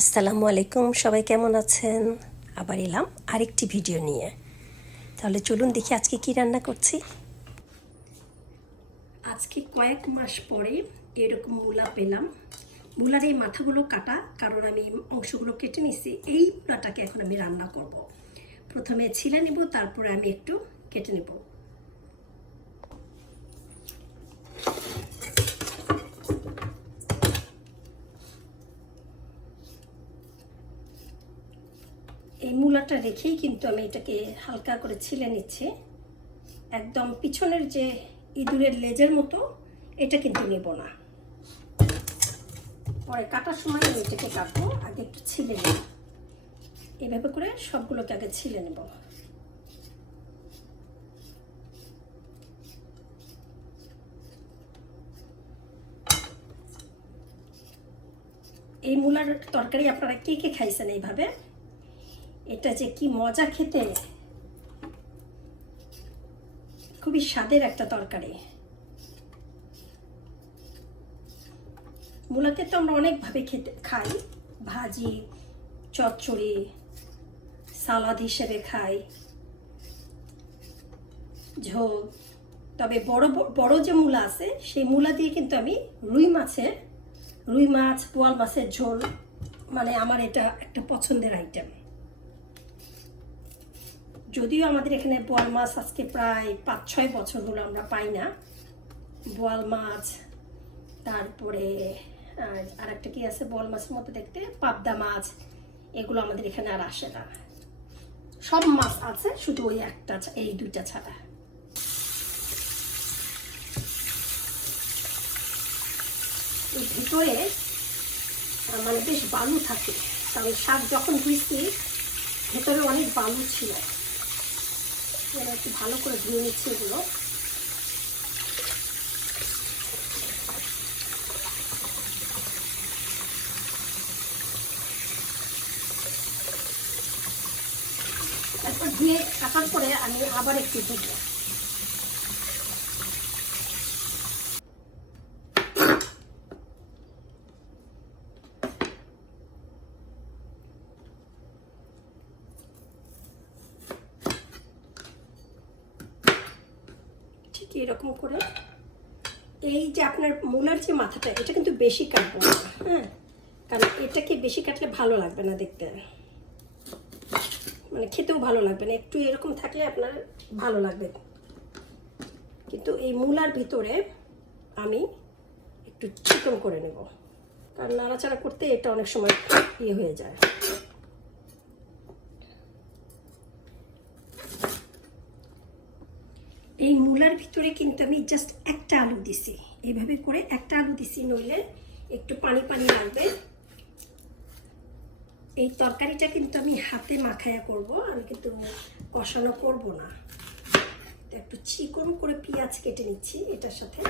আসসালামু আলাইকুম, সবাই কেমন আছেন? আবার এলাম আরেকটি ভিডিও নিয়ে। তাহলে চলুন দেখি আজকে কি রান্না করছি। আজকে কয়েক মাস পরে এরকম মূলা পেলাম। মূলার এই মাথাগুলো কাটা, কারণ আমি অংশগুলো কেটে নিছি। এই মূলাটাকে এখন আমি রান্না করব। প্রথমে ছিলে নিব, তারপরে আমি একটু কেটে নেব। এই মূলাটা রেখেই কিন্তু আমি এটাকে হালকা করে ছিলে নিচ্ছি। একদম পিছনের যে ইঁদুরের লেজের মতো, এটা কিন্তু নেব না। পরে কাটার সময় আমি এটাকে কাটবো, আগে একটু ছিলে নেব এভাবে করে সবগুলোকে আগে ছিলে নেব। এই মূলার তরকারি আপনারা কে কে খাইছেন এইভাবে? এটা যে কি মজা খেতে। খুবই স্বাদের একটা তরকারি। মূলাকে তো আমরা অনেকভাবে খেতে, খাই। ভাজি, চচ্চড়ি, সালাদ হিসেবে খাই। ঝোল। তবে বড় বড় যে মূলা আছে, সেই মূলা দিয়ে কিন্তু আমি রুই মাছের, রুই মাছ পোয়াল মাছের ঝোল মানে আমার এটা একটা পছন্দের আইটেম যদিও আমাদের এখানে বোয়াল মাছ আজকে প্রায় পাঁচ, ছয় বছর হলো আমরা পাই না। বোয়াল মাছ, তারপরে আর একটা কি আছে বোয়াল মাছের মতো দেখতে? পাবদা মাছ, এগুলো আমাদের এখানে আর আসে না। সব মাছ আছে, শুধু ওই একটা এই দুইটা ছাড়া। ভিতরে মানে বেশ বালু থাকে। কারণ শাক যখন ধুইছি ভেতরে অনেক বালু ছিল। এবার একটু ভালো করে ধুয়ে নিচ্ছি এগুলো। তারপর ধুয়ে কাটার পরে আমি আবার একটু ধুবো। ঠিক এরকম করে? এই যে আপনার মূলার যে মাথাটা, এটা কিন্তু বেশি কাটবো না হ্যাঁ? কারণ এটাকে বেশি কাটলে ভালো লাগবে না দেখতে। মানে খেতেও ভালো লাগবে না, একটু এরকম থাকলে আপনার ভালো লাগবে। কিন্তু এই মূলার ভিতরে আমি একটু চিকন করে নেব। কারণ নাড়াচাড়া করতে এটা অনেক সময় ইয়ে হয়ে যায়। এই মূলার ভিতরে কিন্তু আমি জাস্ট একটা আলু দিছি। এইভাবে করে একটা আলু দিছি, নইলে একটু পানি পানি লাগবে। এই তরকারিটা কিন্তু আমি হাতে মাখায়া করব, আমি কিন্তু কষানো করব না। একটু চিকন করে পেঁয়াজ কেটে নিচ্ছি এটার সাথে।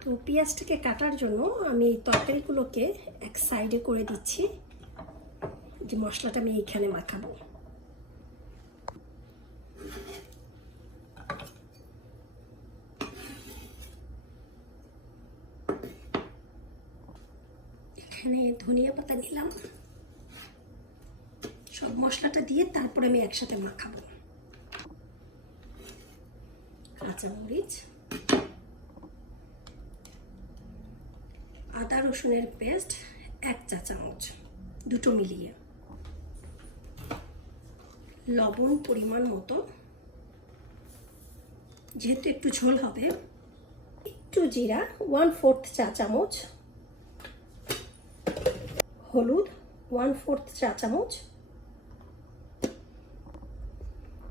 তো পেঁয়াজটাকে কাটার জন্য আমি এই তরকারিগুলোকে এক সাইডে করে দিচ্ছি। যে মশলাটা আমি এইখানে মাখাবো। এখানে ধনিয়া পাতা নিলাম সব মশলাটা দিয়ে তারপরে আমি একসাথে মাখাবো। কাঁচামরিচ আদা রসুনের পেস্ট, এক চা চামচ, দুটো মিলিয়ে। লবণ পরিমাণ মতো। যেহেতু একটু ঝোল হবে, একটু জিরা ওয়ান ফোর্থ চা চামচ। হলুদ ওয়ান ফোর্থ চা চামচ।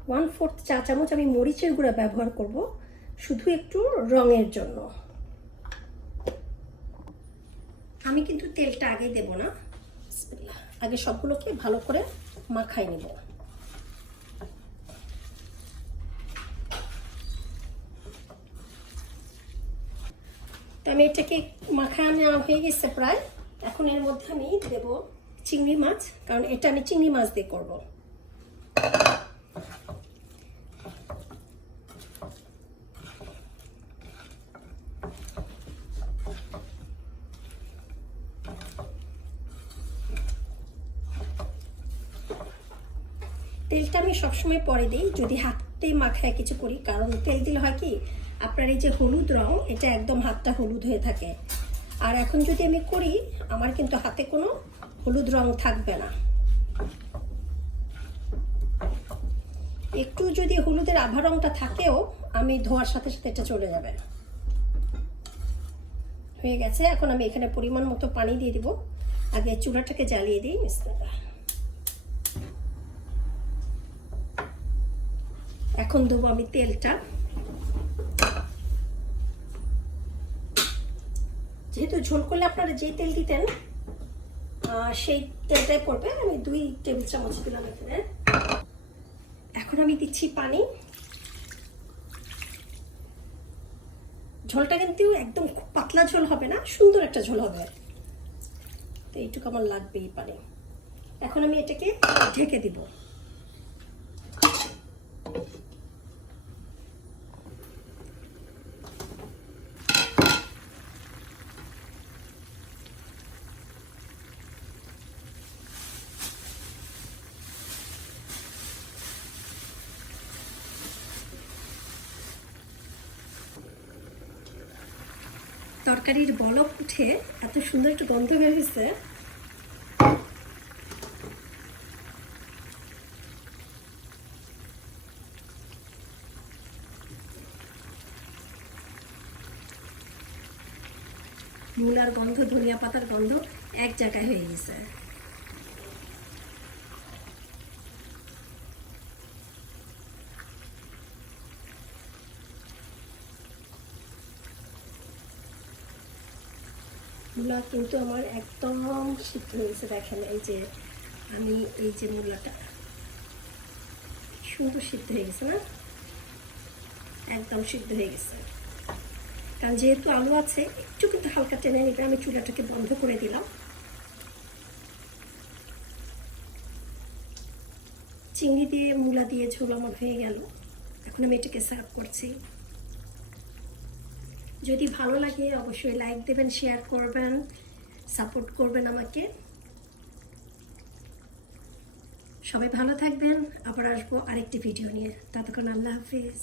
ওয়ান ফোর্থ চা চামচ আমি মরিচের গুঁড়া ব্যবহার করব, শুধু একটু রঙের জন্য। আমি কিন্তু তেলটা আগে দেব না। আগে সবগুলোকে ভালো করে মাখাই নেব। তো আমি এটাকে মাখা নেওয়া হয়ে গেছে প্রায়। এখন এর মধ্যে আমি দেব চিংড়ি মাছ, কারণ এটা আমি চিংড়ি মাছ দিয়ে করব। তেলটা আমি সবসময় পরে দিই, যদি হাতে মাখায় কিছু করি, কারণ তেল দিলে হয় কি, আপনার এই যে হলুদ রং, এটা একদম হাতটা হলুদ হয়ে থাকে। আর এখন যদি আমি করি, আমার কিন্তু হাতে কোনো হলুদ রং থাকবে না। একটু যদি হলুদের আভা রংটা থাকেও, আমি ধোয়ার সাথে সাথে এটা চলে যাবে। হয়ে গেছে, এখন আমি এখানে পরিমাণ মতো পানি দিয়ে দিব। আগে চুলাটাকে জ্বালিয়ে দিই, বিসমিল্লাহ। এখন দেবো আমি তেলটা। যেহেতু ঝোল করলে আপনারা যে তেল দিতেন সেই তেলটাই পড়বে। আমি দুই টেবিল চামচ দিলাম এখানে। এখন আমি দিচ্ছি পানি। ঝোলটা কিন্তু একদম খুব পাতলা ঝোল হবে না, সুন্দর একটা ঝোল হবে। তো এইটুকু আমার লাগবে এই পানি। এখন আমি এটাকে ঢেকে দিব। তরকারির বলক উঠে এত সুন্দর একটু গন্ধ বের হয়েছে মূলার গন্ধ, ধনিয়া পাতার গন্ধ এক জায়গায় হয়ে গেছে। মূলা কিন্তু আমার একদম সিদ্ধ হয়েছে, দেখেন এই যে আমি এই যে মূলাটা সুন্দর সিদ্ধ হয়ে গেছে না? একদম সিদ্ধ হয়ে গেছে। কারণ যেহেতু আলু আছে, একটু কিন্তু হালকা টেনে নিবে, আমি চুলাটাকে বন্ধ করে দিলাম। চিংড়ি দিয়ে মূলা দিয়ে ঝোল আমার হয়ে গেল। এখন আমি এটাকে সার্ভ করছি। যদি ভালো লাগে, অবশ্যই লাইক দেবেন শেয়ার করবেন সাপোর্ট করবেন আমাকে। সবাই ভালো থাকবেন, আবার আসব আরেকটি ভিডিও নিয়ে। ততক্ষণ আল্লাহ হাফিজ।